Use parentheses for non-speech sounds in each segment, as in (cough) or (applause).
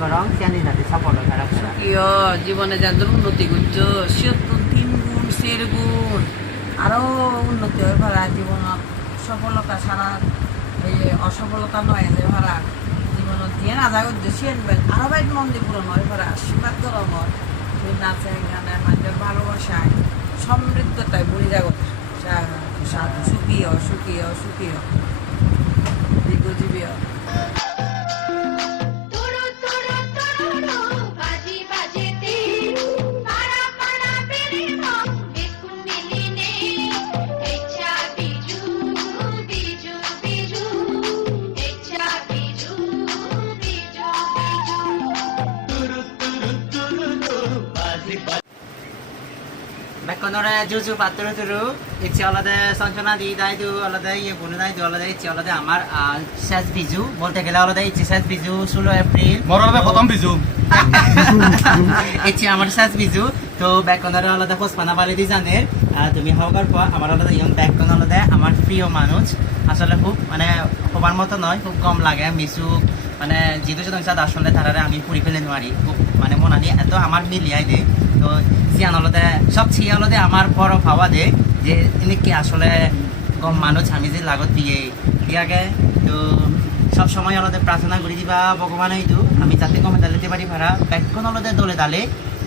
করং সিয়ানি জাতি সফলতা রাখছে ইয় জীবনে যাদের উন্নতি করছ সিয়ত্তর তিন গুণ, চার গুণ আরও উন্নতি হয়ে পারা জীবনত সফলতা ছাড়া এই অসফলতা নয় যে ভাড়া। জীবনত দিয়ে না যায় উদ্দেশ্য আরও বাইক মন্দির পূরণ হয়ে পারা আশীর্বাদ গরমত তুই নাচে, গানে মানুষের ভালোবাসায় সমৃদ্ধতায় বুড়ি যাগত সাধু সুখীয় সুখীয় সুখীয় দীর্ঘজীবী বেকনরে জুজু পাত্র তুরু ইচ্ছে আলাদা সঞ্চনা দি দাই দু আলাদা ইয়ে বুনু দাই দু আলাদা ইচ্ছে আলাদা আমার শেষ বিজু বলতে গেলে আলাদা ইচ্ছে শেষ বিজু ষোলো এপ্রিল। মরলে বিজু। ইচ্ছে আমার শেষ বিজু তো জানের আহ, তুমি হওয়ার পর আমার আলাদা ইয়ং বেকন আলাদা আমার প্রিয় মানুষ। আসলে খুব মানে হবার মতো নয় খুব কম লাগে মিশুক মানে যিটো সাথে আসলে তারারে আমি পুরি ফেলে নোৱাৰি খুব মানে মনালি, এত আমার মিলিয়াই দে। তো সিয়ান আলাদা সব আলাদা আমার বড় ভাবা দে যে এনেকে আসলে কম মানুষ, আমি যে লাগত দিয়ে দিয়াগে তো সব সময় আলাদা প্রার্থনা করে দিবা, ভগবান হইতু আমি তাতে কমে দালিতে পারি ভাড়া ব্যাকখন আলাদা দলে দালে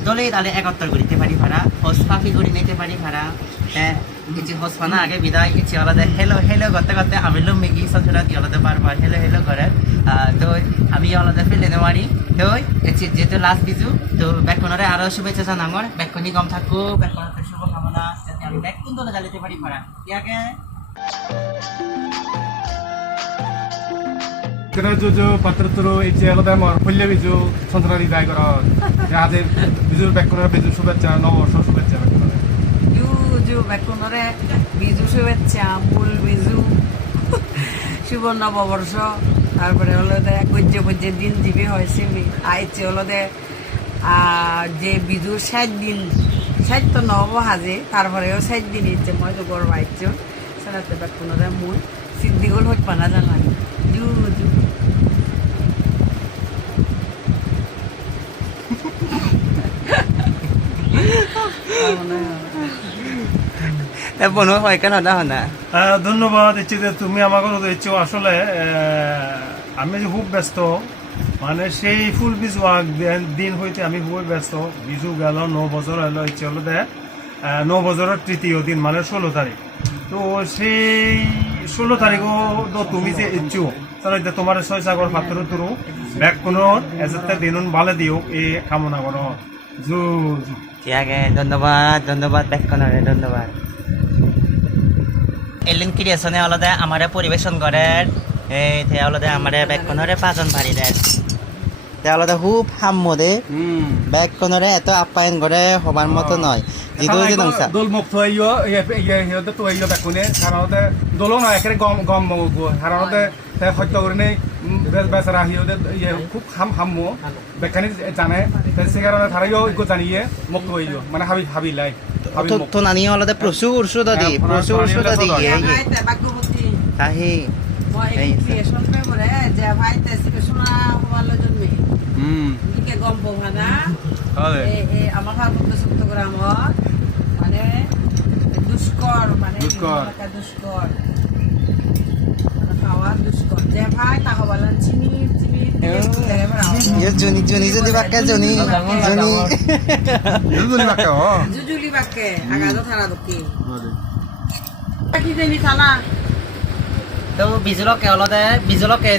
দলে দালে একত্তর করিতে পারি ভাড়া হোস পাখি করে নিতে পারি ভাড়া। হ্যাঁ কিছু হোস পানা আগে বিদায় কিছু আলাদা হেলো হেলো করতে করতে আমি লো মেগি সঞ্চনা দিয়ে আলাদা বারবার হেলো হেলো করে তো আমি আলাদা ফেলে নেওয়ারি তো যেহেতু লাস্ট বিজু তো ব্যাকখনরে আরও শুভেচ্ছা জানাঙর ব্যাকখনি কম থাকো ব্যাকখনতে শুভকামনা যাতে আমি ব্যাকখন দলে দালিতে পারি ভাড়া ইয়াকে তেনে জুজু পাত্র তুরু ইচ্ছে আলাদা মর ফল্য বিজু সন্ত্রারি দায় কর যাহাতে বিজু বেকনের বিজু শুভেচ্ছা নববর্ষ শুভেচ্ছা বিজু শুভেচ্ছা মূল বিজু শুভ নববর্ষ। তারপরে হলো দে গজ্য গজ্য দিন দিবি হয়েছে আইছে হলো দে আর যে বিজুর ষাট দিন ষাট তো নব হাজে তারপরেও ষাট দিন ইচ্ছে মই তো গর্ব আইছো সেটাতে বেকুনরে মূল। সিদ্ধিগুল হইত পানা জানাই জু জু। (laughs) বনো হয় কেন না না ধন্যবাদ ইচ্ছে যে তুমি আমাকে ইচ্ছে আসলে আমি যে খুব ব্যস্ত মানে সেই ফুল বিজু দিন- হইতে আমি খুবই ব্যস্ত। বিজু গেল ন বছর হলো ইচ্ছে হলো দে ন বছরের তৃতীয় দিন মানে ষোলো তারিখ তো সেই ষোলো তারিখও তো তুমি যে ইচ্ছু তাহলে তোমার ছয় সাগর পাত্র তুরু ব্যাগ কোনো এজতে দিনুন ভালে দিও এই কামনা করো জু জু। ঠিয়াকে ধন্যবাদ ধন্যবাদ ব্যাকখনরে ধন্যবাদ। এলিন ক্রিয়েশনে আলাদা আমারে পরিবেশন করে তে আলাদা আমারে ব্যাকখনরে পাঁচজন ভারী দেয়। তে আলাদা খুব হাম্য দে হুম ব্যাকখনরে এত আপ্যায়ন করে হবার মতো নয় যিটো যে নংসা দোল মুক্ত হইও ইয়ে সিহঁতে তো হইও বেকুনে সাধাৰণতে দোলো নহয় একেবাৰে গম গম সাধাৰণতে তে সত্য কৰি নে বেচাৰা সিহঁতে ইয়ে খুব খাম খাম বেখানি জানে। সেইকাৰণে ধাৰাইও একো জানিয়ে মুক্ত হইও মানে হাবি হাবি লাই হাবি তো মুক্ত তো প্রচুর সুদা দি হ্যাঁ, প্রচুর নানি সুদা দি আলাদা এই আইতে বাক্যবতী তাহি মানে দুষ্কর মানে দুষ্কর। খাওয়া দুষ্কর। যে ভাই তাকে বলেন চিনি চিনি ইয়ে জনি জনি যদি বাক্কা জনি জনি। দুজনী বাক্য অ জুজুলি বাক্যে আগাজ থানা দকি কি থানা। তো বিজুলকে অলতে বিজুলকে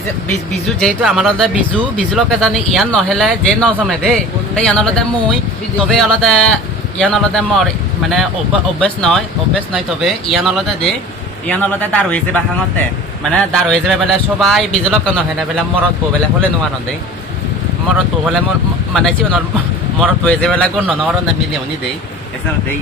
বিজু যেহেতু আমার অলতে বিজু বিজুলকে জানি ইয়ান নহলে যে নজমে দে ইয়ান অলতে মুই তবে অলতে ইয়ান অলতে মর মানে অভ- অভ্যাস নয় অভ্যাস নয় তবে ইয়ান অলতে দে ইয়ান অলতে দার হয়ে যাবে হাঙতে মানে দাঁড় হয়ে যাবে বেলা সবাই বিজল কেন হয় না? বেলা মরত বো বেলা হলে নোয়ার দেই। মরত বো হলে মানে জীবনের মরত হয়ে যাবে বেলা গণ্য নর মিলিয়নি দেই। এসে দেই